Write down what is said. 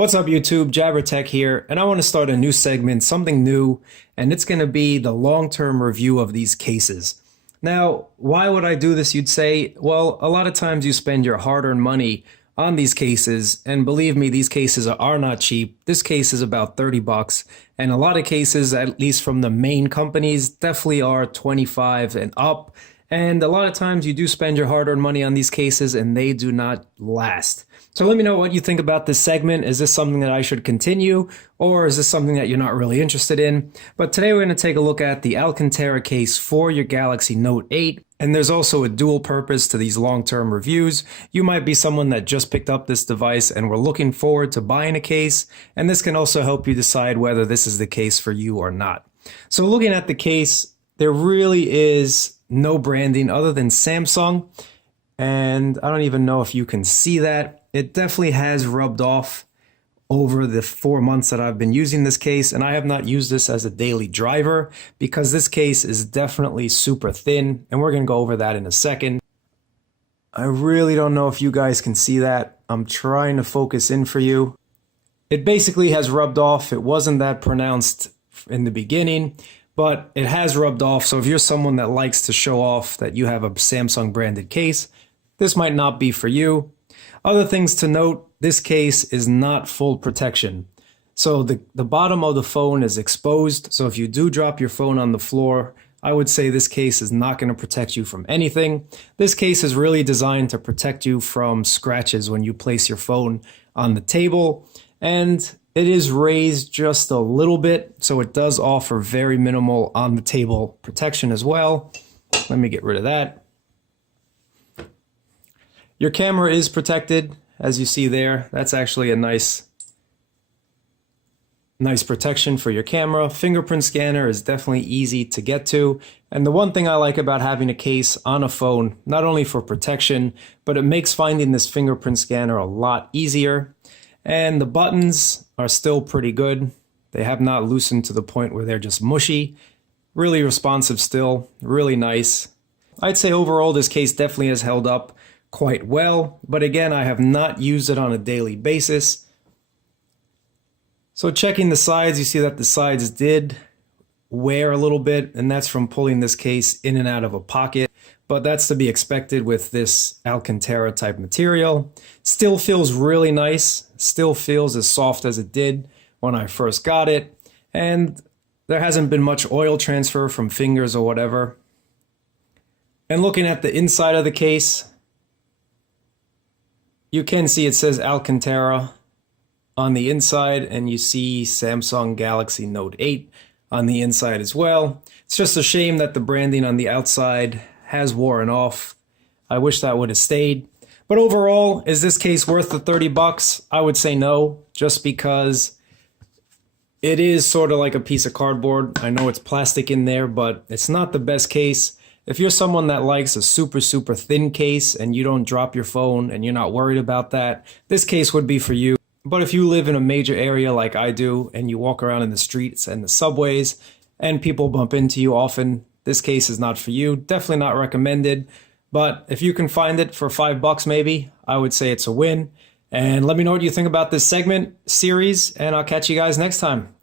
What's up YouTube, JabberTech here, and I want to start a new segment, something new, and it's going to be the long-term review of these cases. Now, why would I do this, you'd say? Well, a lot of times you spend your hard-earned money on these cases, and believe me, these cases are not cheap. This case is about 30 bucks, and a lot of cases, at least from the main companies, definitely are 25 and up. And a lot of times you do spend your hard-earned money on these cases and they do not last. So let me know what you think about this segment. Is this something that I should continue, or is this something that you're not really interested in? But today we're going to take a look at the Alcantara case for your Galaxy Note 8. And there's also a dual purpose to these long-term reviews. You might be someone that just picked up this device and we're looking forward to buying a case, and this can also help you decide whether this is the case for you or not. So looking at the case, there really is no branding other than Samsung, and I don't even know if you can see that. It definitely has rubbed off over the 4 months that I've been using this case, and I have not used this as a daily driver because this case is definitely super thin, and we're going to go over that in a second. I really don't know if you guys can see that. I'm trying to focus in for you. It basically has rubbed off. It wasn't that pronounced in the beginning, but it has rubbed off. So if you're someone that likes to show off that you have a Samsung branded case, this might not be for you. Other things to note, this case is not full protection. So the bottom of the phone is exposed. So if you do drop your phone on the floor, I would say this case is not going to protect you from anything. This case is really designed to protect you from scratches when you place your phone on the table. And it is raised just a little bit, so it does offer very minimal on the table protection as well. Let me get rid of that. Your camera is protected, as you see there. That's actually a nice protection for your camera. Fingerprint scanner is definitely easy to get to. And the one thing I like about having a case on a phone, not only for protection, but it makes finding this fingerprint scanner a lot easier. And the buttons are still pretty good. They have not loosened to the point where they're just mushy. Really responsive still, really nice. I'd say overall this case definitely has held up quite well, but again, I have not used it on a daily basis. So checking the sides, you see that the sides did wear a little bit, and that's from pulling this case in and out of a pocket. But that's to be expected with this Alcantara type material. Still feels really nice, still feels as soft as it did when I first got it. And there hasn't been much oil transfer from fingers or whatever. And looking at the inside of the case, you can see it says Alcantara on the inside, and you see Samsung Galaxy Note 8 on the inside as well. It's just a shame that the branding on the outside has worn off. I wish that would have stayed. But overall, is this case worth the 30 bucks? I would say no, just because it is sort of like a piece of cardboard. I know it's plastic in there, but it's not the best case. If you're someone that likes a super thin case and you don't drop your phone and you're not worried about that, this case would be for you. But if you live in a major area like I do and you walk around in the streets and the subways and people bump into you often, this case is not for you. Definitely not recommended. But if you can find it for $5 maybe, I would say it's a win. And let me know what you think about this segment series, and I'll catch you guys next time.